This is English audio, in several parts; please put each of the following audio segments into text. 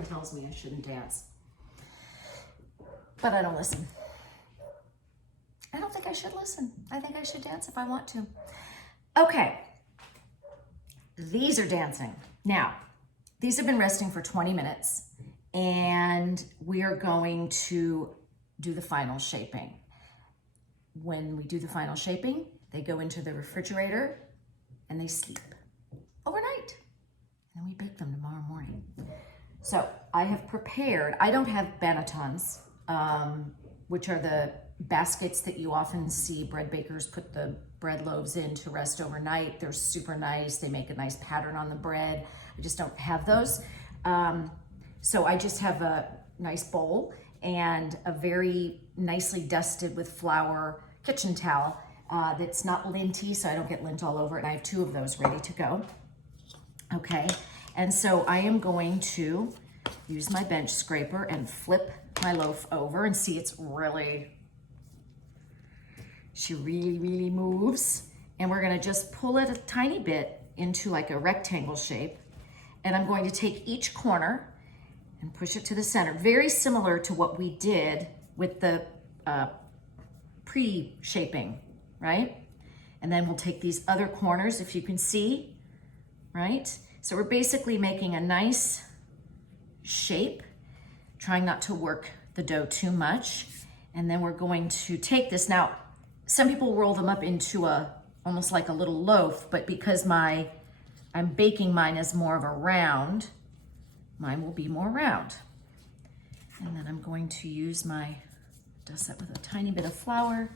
Everyone tells me I shouldn't dance, but I don't listen. I don't think I should listen. I think I should dance if I want to. Okay, these are dancing. Now, these have been resting for 20 minutes and we are going to do the final shaping. When we do the final shaping, they go into the refrigerator and they sleep overnight. And we bake them tomorrow morning. So I have prepared, I don't have bannetons, which are the baskets that you often see bread bakers put the bread loaves in to rest overnight. They're super nice. They make a nice pattern on the bread. I just don't have those. So I just have a nice bowl and a very nicely dusted with flour kitchen towel that's not linty, so I don't get lint all over it. And I have 2 of those ready to go. Okay, and so I am going to use my bench scraper and flip my loaf over and see she really moves. And we're gonna just pull it a tiny bit into like a rectangle shape. And I'm going to take each corner and push it to the center. Very similar to what we did with the pre-shaping, right? And then we'll take these other corners, if you can see, right? So we're basically making a nice shape, trying not to work the dough too much. And then we're going to take this. Now, some people roll them up into almost like a little loaf, but because I'm baking mine as more of a round, mine will be more round. And then I'm going to dust that with a tiny bit of flour.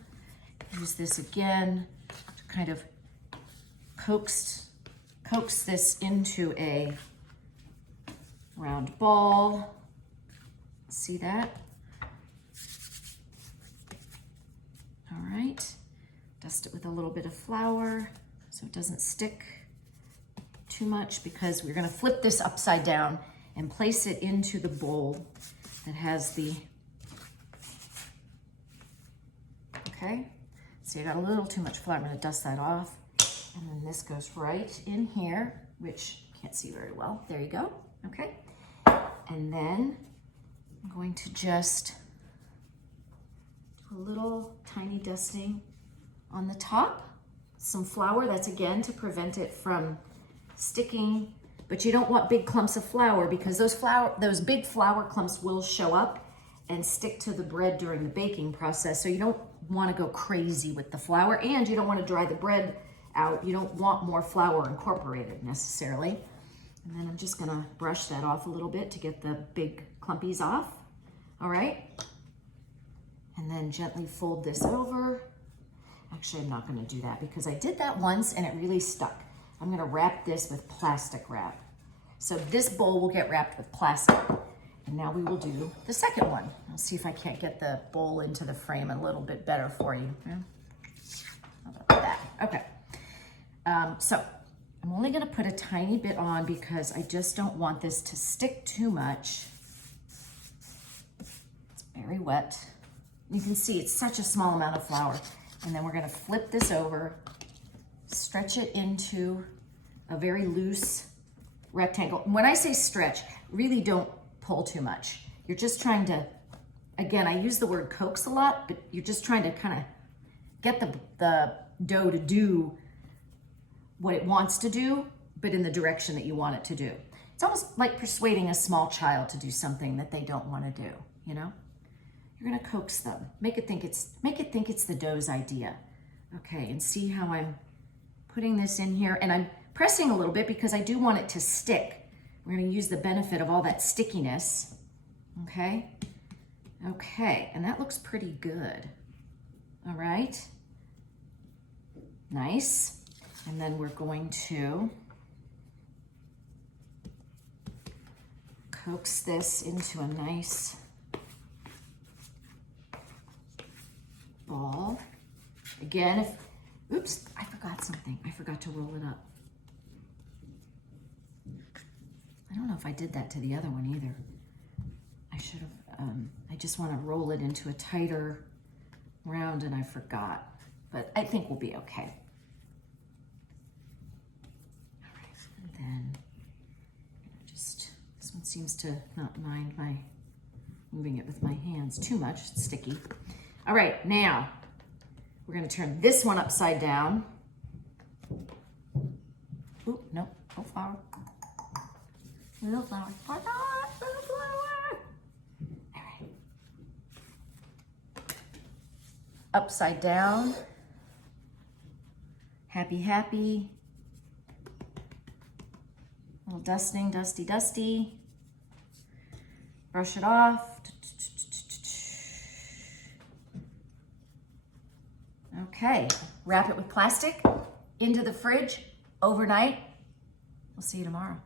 Use this again to kind of coax this into a round ball. See that? All right, dust it with a little bit of flour so it doesn't stick too much, because we're gonna flip this upside down and place it into the bowl that has okay? So you got a little too much flour. I'm gonna dust that off. And then this goes right in here, which you can't see very well. There you go, okay? And then I'm going to just do a little tiny dusting on the top. Some flour, that's again to prevent it from sticking, but you don't want big clumps of flour, because those big flour clumps will show up and stick to the bread during the baking process. So you don't want to go crazy with the flour, and you don't want to dry the bread out. You don't want more flour incorporated necessarily. And then I'm just gonna brush that off a little bit to get the big clumpies off. All right. And then gently fold this over. Actually, I'm not gonna do that because I did that once and it really stuck. I'm gonna wrap this with plastic wrap. So this bowl will get wrapped with plastic. And now we will do the second one. I'll see if I can't get the bowl into the frame a little bit better for you. Yeah. How about that? Okay. So I'm only gonna put a tiny bit on because I just don't want this to stick too much. It's very wet. You can see it's such a small amount of flour. And then we're gonna flip this over, stretch it into a very loose rectangle. When I say stretch, really don't pull too much. You're just trying to, again, I use the word coax a lot, but you're just trying to kind of get the dough to do what it wants to do, but in the direction that you want it to do. It's almost like persuading a small child to do something that they don't want to do, you know? You're gonna coax them. Make it think it's the dough's idea. Okay, and see how I'm putting this in here, and I'm pressing a little bit because I do want it to stick. We're gonna use the benefit of all that stickiness, okay? Okay, and that looks pretty good. All right, nice. And then we're going to coax this into a nice ball. Again, oops, I forgot something. I forgot to roll it up. I don't know if I did that to the other one either. I should have, I just want to roll it into a tighter round and I forgot, but I think we'll be okay. All right, and then just, this one It seems to not mind my moving it with my hands too much. It's sticky. All right, now we're gonna turn this one upside down. Ooh, no, no flour. Little flour. Little flour. All right. Upside down. Happy, happy. A little dusting, dusty, dusty. Brush it off. Okay, wrap it with plastic, into the fridge overnight. We'll see you tomorrow.